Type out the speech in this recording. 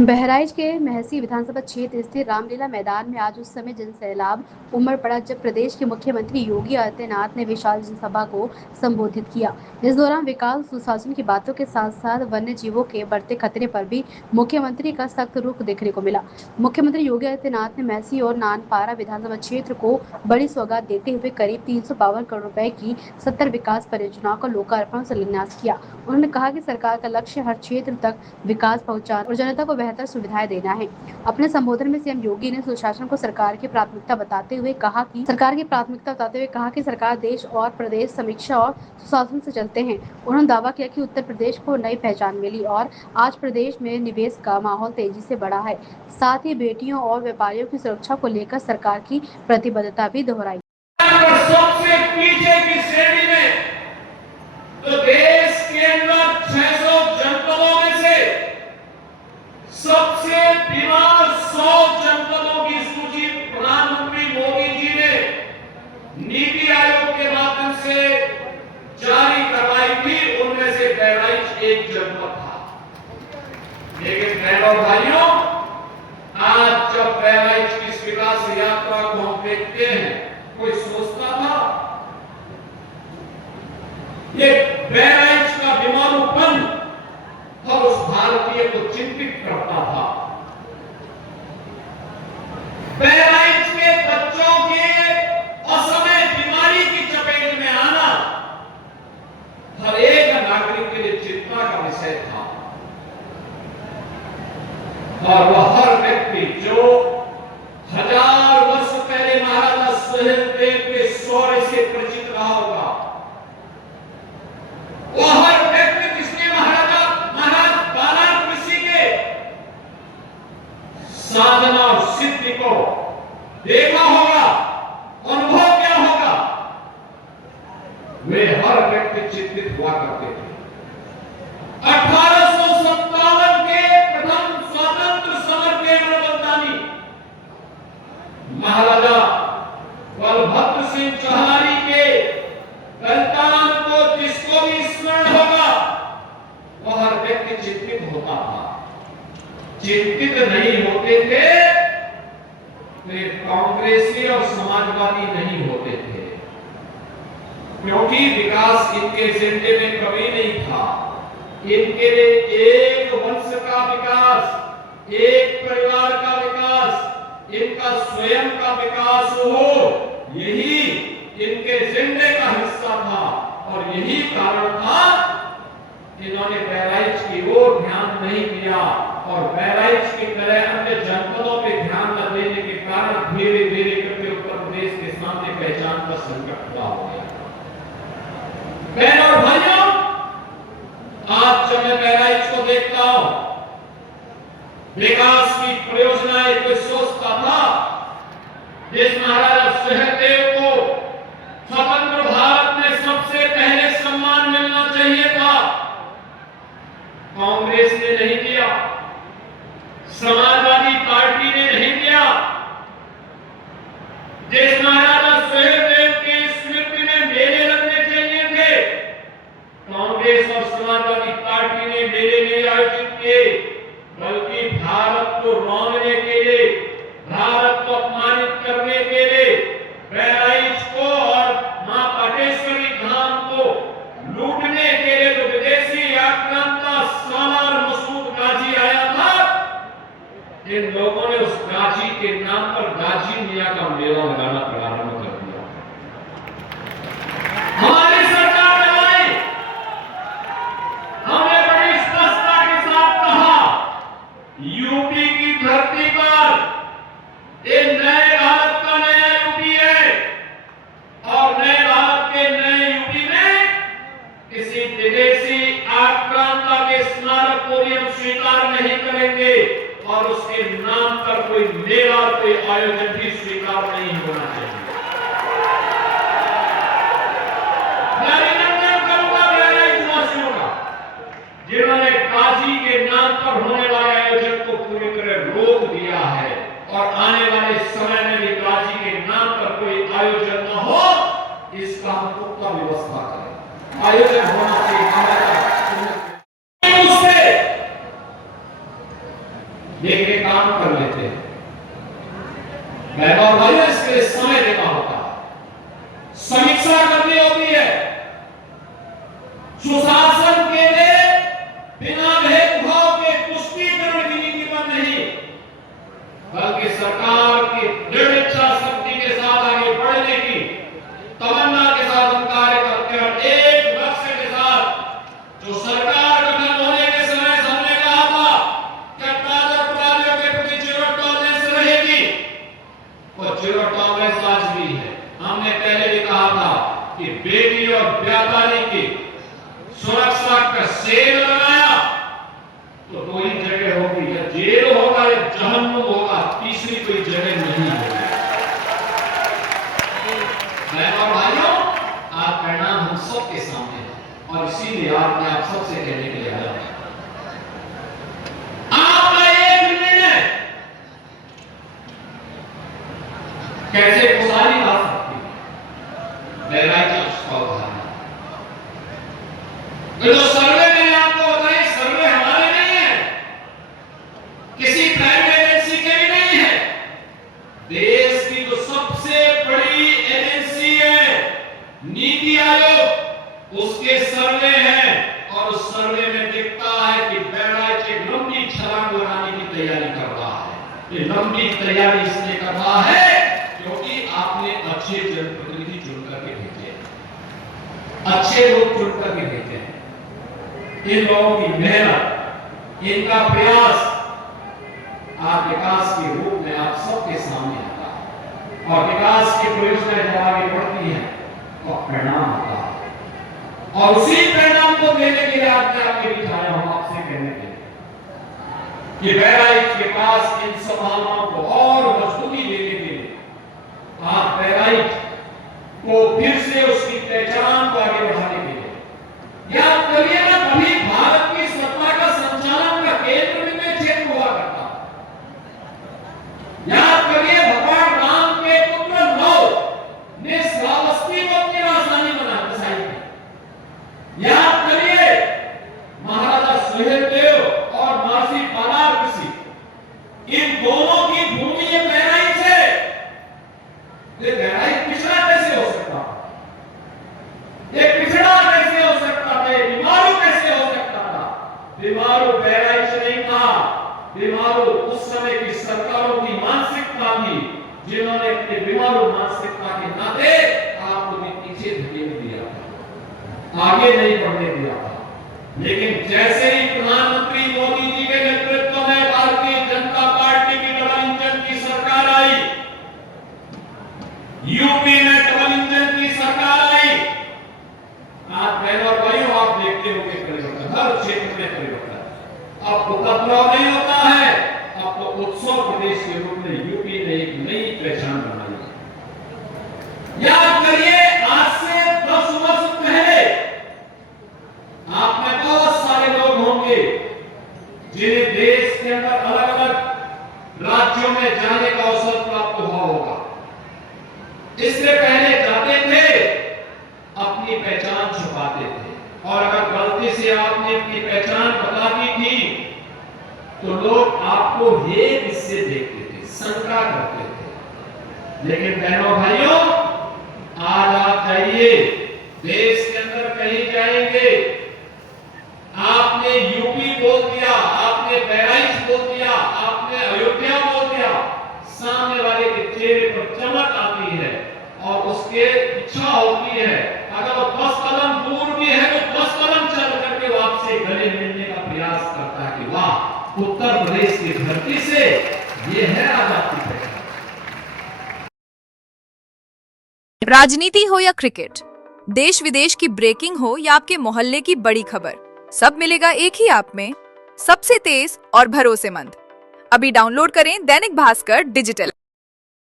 बहराइच के महसी विधानसभा क्षेत्र स्थित रामलीला मैदान में आज उस समय जनसैलाब उमड़ पड़ा जब प्रदेश के मुख्यमंत्री योगी आदित्यनाथ ने विशाल जनसभा को संबोधित किया। इस दौरान विकास सुशासन की बातों के साथ साथ वन्य जीवों के बढ़ते खतरे पर भी मुख्यमंत्री का सख्त रुख देखने को मिला। मुख्यमंत्री योगी आदित्यनाथ ने महसी और नानपारा विधानसभा क्षेत्र को बड़ी सौगात देते हुए करीब 352 करोड़ रुपए की 70 विकास परियोजनाओं का लोकार्पण और शिलान्यास किया। उन्होंने कहा कि सरकार का लक्ष्य हर क्षेत्र तक विकास पहुंचाना और जनता को बेहतर सुविधाएं देना है। अपने संबोधन में सीएम योगी ने सुशासन को सरकार की प्राथमिकता बताते हुए कहा कि सरकार देश और प्रदेश समीक्षा और सुशासन से चलते हैं। उन्होंने दावा किया कि उत्तर प्रदेश को नई पहचान मिली और आज प्रदेश में निवेश का माहौल तेजी से बढ़ा है। साथ ही बेटियों और व्यापारियों की सुरक्षा को लेकर सरकार की प्रतिबद्धता भी दोहराई। सबसे पीछे की श्रेणी में तो देश के अंदर 600 जनपदों में से सबसे बीमार 100 जनपदों की सूची प्रधानमंत्री मोदी जी ने नीति आयोग के माध्यम से जारी करवाई थी। उनमें से बहराइच एक जनपद था। लेकिन बहनों भाइयों, आज जब बहराइच की इस विकास यात्रा को हम देखते हैं, कोई सोचता था ये बहराइच का बीमारूपन और उस भारतीय को चिंतित करता था। बहराइच के बच्चों के असमय बीमारी की चपेट में आना हर एक नागरिक के लिए चिंता का विषय था। और वह हर व्यक्ति जो 1000 वर्ष पहले महाराजा सुहेलदेव के शौर्य से परिचित रहा होगा, वह हर व्यक्ति जिसने महाराज बालान ऋषि के साधना और सिद्धि को देखा होगा, अनुभव किया होगा, वे हर व्यक्ति चिंतित हुआ करते थे। 1857 के प्रथम स्वतंत्र समर के बलिदानी महाराजा बलभद्र सिंह चौहारी के बलिदान को जिसको भी स्मरण होगा, वह हर व्यक्ति चिंतित होता था। चिंतित नहीं होते थे वे कांग्रेसी और समाजवादी नहीं होते थे, क्योंकि विकास इनके एजेंडे में कभी नहीं था। इनके लिए एक वंश का विकास, एक परिवार का विकास, इनका स्वयं का विकास हो, यही इनके एजेंडे का हिस्सा था। और यही कारण था इन्होंने बहराइच की ओर ध्यान नहीं दिया और बहराइच की तरह अन्य जनपदों पे ध्यान न देने के कारण धीरे धीरे करके उत्तर प्रदेश के सामने पहचान का संकट खड़ा हो गया। बहनों और भाइयों, आज जब मैं बहराइच को देखता हूं, विकास की परियोजनाएं कोई सोचता था जिस महाराजा सुहेलदेव को स्वतंत्र भारत में सबसे पहले सम्मान मिलना चाहिए था, कांग्रेस ने नहीं दिया, समाजवादी पार्टी ने नहीं दिया। जिस महाराजा सुहेलदेव की स्मृति में मेले लगने चाहिए थे, कांग्रेस और समाजवादी पार्टी ने मेले नहीं आयोजित किए, बल्कि भारत को रौंदने के लिए, भारत को अपमानित करने के लिए बहराइच को और मां पाटेश्वरी धाम को लूटने के लिए जो विदेशी आक्रांता सालार मसूद गाजी आया था, इन लोगों ने उस गाजी के नाम पर गाजी मियां का मेला लगाना प्रारंभ कर दिया। हमारी सरकार ने आई, हमने बड़ी स्पष्टता के साथ कहा, यूपी की धरती पर ये नए भारत का नया यूपी है और नए भारत के नए यूपी में किसी विदेशी आक्रांता के स्मारक को भी हम स्वीकार नहीं करेंगे और उसके नाम पर कोई मेला, कोई आयोजन भी स्वीकार नहीं होना चाहिए। मैं अभिनंदन करूंगा बहराइच वासियों का, जिन्होंने गाजी के नाम पर होने वाले आयोजन को पूरी तरह रोक दिया है और आने वाले समय में भी गाजी के नाम पर कोई आयोजन न हो, इसका हम पुख्ता व्यवस्था करें। आयोजन होना चाहिए। बहनों और भाइयों, इसके लिए समय देना होता है, समीक्षा करनी होती है। सुशासन के लिए बिना भेदभाव के तुष्टीकरण की नीति पर नहीं, बल्कि सरकार की दृढ़ इच्छा शक्ति के साथ आगे बढ़ने की तमन्ना के साथ हम कार्य करते हैं। एक लक्ष्य के साथ जो सरकार गठन होने के समय हमने कहा था कि अपराधियों के प्रति जीरो टॉलरेंस रहेगी, और जीरो टॉलरेंस आज भी है। हमने पहले भी कहा था कि बेटी और व्यापारी की सुरक्षा का सेल लगाया तो दो ही जगह होगी, या जेल होगा या जहन्नुम होगा, तीसरी कोई जगह नहीं होगी। बहनों और भाइयों, आज परिणाम हम सबके सामने है, और इसीलिए आज मैं आप सबसे कहने के लिए आया हूं, आपका एक निर्णय कैसे खुशहाली ला सकती है। बहराइच का उदाहरण, जो सर्वे मैंने आपको बताई, सर्वे हमारे नहीं है, किसी प्राइवेट एजेंसी के भी नहीं है, देश की जो सबसे बड़ी एजेंसी है नीति आयोग, उसके सर्वे हैं, और उस सर्वे में दिखता है कि बहराइच एक लंबी छलांग लगाने की तैयारी कर रहा है। ये लंबी तैयारी इसलिए कर रहा है क्योंकि आपने अच्छे जनप्रतिनिधि चुनकर के भेजे, अच्छे लोग चुनकर के भेजे हैं। इन लोगों की मेहनत, इनका प्रयास आज विकास के रूप में आप सबके सामने आता है, और विकास की परियोजनाएं जब आगे बढ़ती हैं तो परिणाम आता है, और उसी परिणाम को देने के लिए आज मैं आपके बीच आया हूं, आपसे कहने के लिए कि बहराइच के पास इन संभावनाओं को और मजबूती देने के लिए आप बहराइच को फिर से उसकी पहचान को आगे बढ़ाने के लिए, याद करिए ना, कभी भारत की सत्ता का संचालन का केंद्र भी में क्षेत्र हुआ करता। याद करिए, भगवान राम के पुत्र नौ ने श्रावस्ती को अपनी राजधानी बसाई थी। याद करिए, महाराजा सुहेलदेव और महर्षि पालार ऋषि, इन दोनों की भूमि ये बहराइच है। ये बहराइच पिछड़ा कैसे हो सकता, ये पिछड़ा कैसे हो सकता था, ये बीमारू कैसे हो सकता था? बीमारू बहराइच नहीं था, बीमारू उस समय की सरकारों की मानसिकता थी, जिन्होंने अपने बीमारू मानसिकता के नाते आपको भी पीछे धकेल दिया था, आगे नहीं बढ़ने दिया था। लेकिन जैसे ही प्रधानमंत्री मोदी जी के नेतृत्व में भारतीय जनता पार्टी की डबल इंजन की सरकार आई, यूपी में डबल इंजन की सरकार आई, आज बहनों और भाइयों, आप देखते होंगे परिवर्तन, हर क्षेत्र में परिवर्तन। अब उपद्रव नहीं होता है, अब तो उत्सव प्रदेश के रूप में यूपी ने एक नई पहचान बनाई। याद करिए, आज से 10 वर्ष पहले आप में बहुत सारे लोग होंगे जिन्हें देश के अंदर अलग अलग राज्यों में जाने का अवसर प्राप्त हुआ होगा। इससे पहले जाते थे, अपनी पहचान छुपाते थे, और अगर गलती से आपने अपनी पहचान बता दी थी तो लोग आपको हेय इससे देखते थे, शंका करते थे। लेकिन बहनों भाइयों, आज आप जाइए, देश के अंदर कहीं जाएंगे, आपने यूपी बोल दिया, आपने बहराइच बोल दिया, आपने अयोध्या बोल दिया, सामने वाले के चेहरे पर चमक आती है, और उसके इच्छा होती है, अगर वो 10 कदम दूर भी है तो 10 कदम चल करके वो आपसे गले मिलने का प्रयास करता है कि वाह, उत्तर प्रदेश की धरती से ये है आज आपकी पहचान। राजनीति हो या क्रिकेट, देश विदेश की ब्रेकिंग हो या आपके मोहल्ले की बड़ी खबर, सब मिलेगा एक ही ऐप में, सबसे तेज और भरोसेमंद। अभी डाउनलोड करें दैनिक भास्कर डिजिटल।